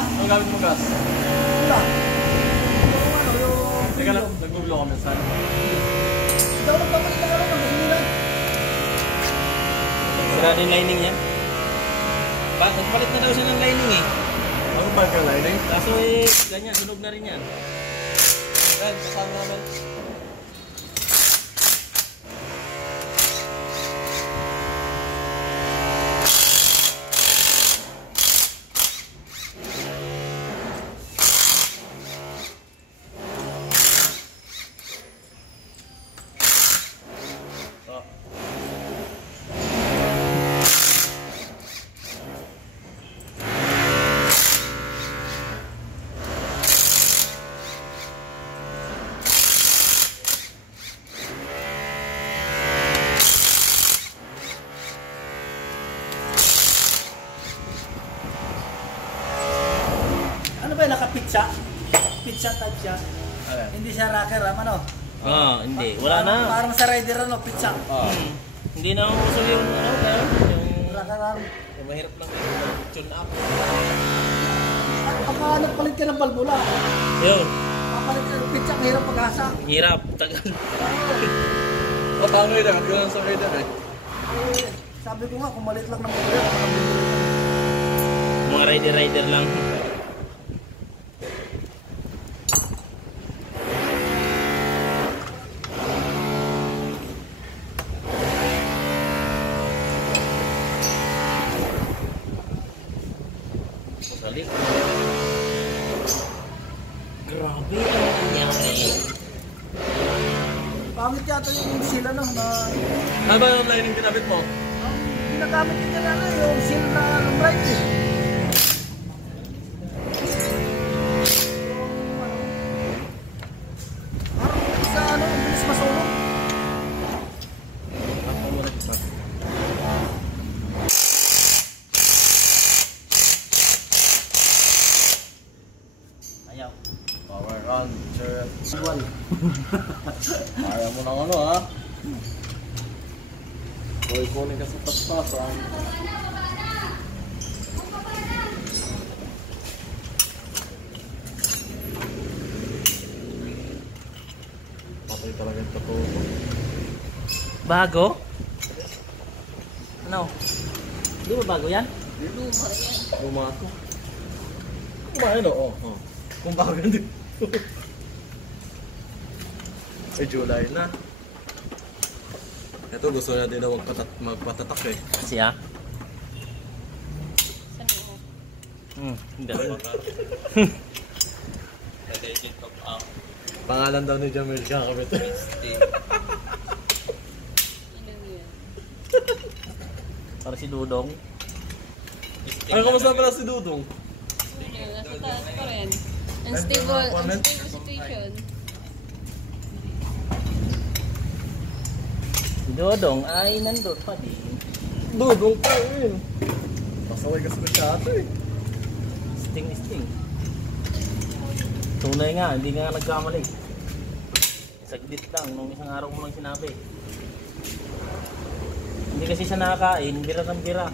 Ang gamit mo gas? Wala. Yung ano, yung... Teka lang, nag-blow kami saan? Hindi ako nagpapalit ng ano, ng gasolina. Sira din lining niya. Nagpalit na daw siya ng lining eh. Ano ba ka lining? Kaso eh, ganyan, sunog na rin yan. Yan, kasama naman. Ano ba yung naka-pizza? Pizza type siya. Okay. Hindi siya rocker, ano? Hindi. Wala na. Parang sa rider, ano, pizza. Hindi na uso yung ano, pero yung... Rocker arm. Yung mahirap lang yung tune up. Baka nagpalit ka ng balbula. Yun. Papalit ka ng pizza, ang hirap pag-asa. Hirap. Tagal. Paano yun? At yun sa radar eh. Sabi ko nga, kung malit lang ng balbula, Mga rider lang. Salik. Grabe ang nangyari. pangit yata yung sila no, na... Ano ba yung lining kinabit mo? Ang ginagamit niya na yung seal na right eh. Parang sa ano, ang bilis masulong. Ayaw. Power on, sir. Dual. Kaya mo ng ano ha? Hoy, kunin ka sa paspasan. Patay talaga ito po. Bago? Ano? Di ba bago yan? Luma ako. Kumain o? Oo. Kung bago din. Ay, July na. Ito gusto natin na magpatatak eh. Siya? Hindi. Pangalan daw ni Jamil kakabit. Para si Dudong. Ano kamusta pala si Dudong? Nasa taas pa rin. Unstable situation. Si Dudong ay nandun pa din. Dudong pa yun. Pasaway ka sa masyado eh. Sting. Tunay nga, hindi nga nagkamali. Saglit lang, nung isang araw mo lang sinabi. Hindi kasi siya nakakain, bira ng bira.